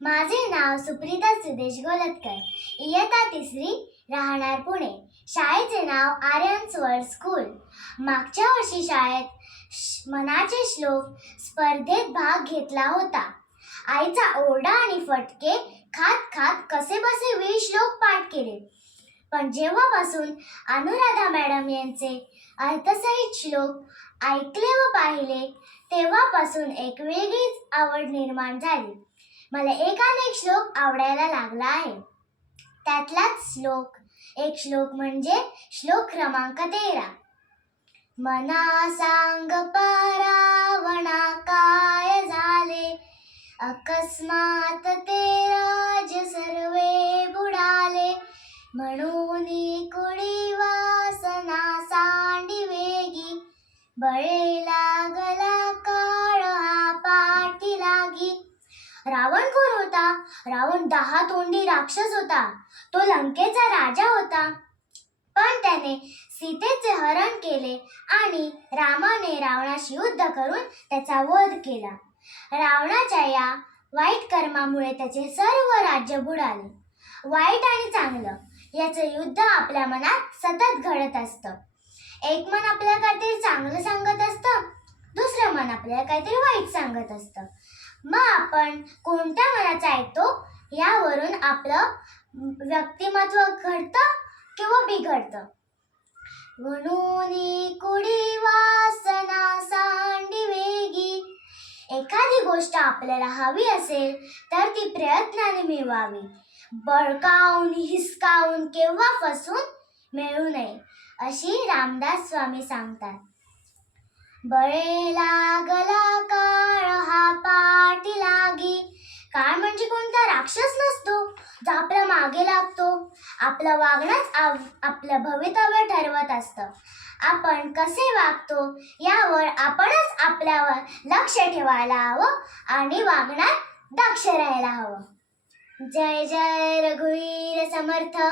माझे नाव सुप्रीता सुदेश गोलतकर. इयत्ता तिसरी राहणार पुणे. शाळेचे नाव आर्यन वर्ल्ड स्कूल मागच्या वर्षी शाळेत मनाचे श्लोक स्पर्धेत भाग घेतला होता. आईचा ओरडा आणि फटके खात खात कसे बसे वीस श्लोक पाठ केले. पण जेव्हापासून अनुराधा मॅडम यांचे अर्थसहित श्लोक ऐकले व पाहिले तेव्हापासून एक वेगळीच आवड निर्माण झाली. मला एकानेक श्लोक आवडायला लागला आहे. त्यातलाच श्लोक. एक श्लोक म्हणजे श्लोक क्रमांक तेरा. मना सांग परावणा काय झाले? अकस्मात ते राज सर्वे बुडाले. म्हणून कुडी वासना सांडी वेगी बळे रावण कोण होता? रावण दहा तोंडी राक्षस होता. तो लंकेचा राजा होता. पण त्याने सीतेचे हरण केले आणि रामाने रावणाशी युद्ध करून त्याचा वध केला. रावणाच्या या वाईट कर्मामुळे त्याचे सर्व राज्य बुडाले. वाईट आणि चांगलं याचं युद्ध आपल्या मनात सतत घडत असतं. एक मन आपल्याला काहीतरी चांगलं सांगत असतं दुसरं मन आपल्याला काहीतरी वाईट सांगत असतं. मग आपण कोणत्या मनाचा ऐकतो? यावरून आपलं व्यक्तिमत्व घडतं किंवा बिघडतं? म्हणून कुडी वासना सांडी वेगी. एखादी गोष्ट आपल्याला हवी असेल तर ती प्रयत्नाने मिळवावी. बळकावून हिसकावून किंवा फसून मिळू नये अशी रामदास स्वामी सांगतात. बळे लागला काळ म्हणजे कोणता राक्षस नसतो? जो आपल्या मागे लागतो. आपलं वागणंच आप- आपलं भवितव्य ठरवत असतं. आपण कसे वागतो यावर आपणच आपल्यावर लक्ष ठेवायला हवं आणि वागण्यात दक्ष राहायला हवं. जय जय रघुवीर समर्थ.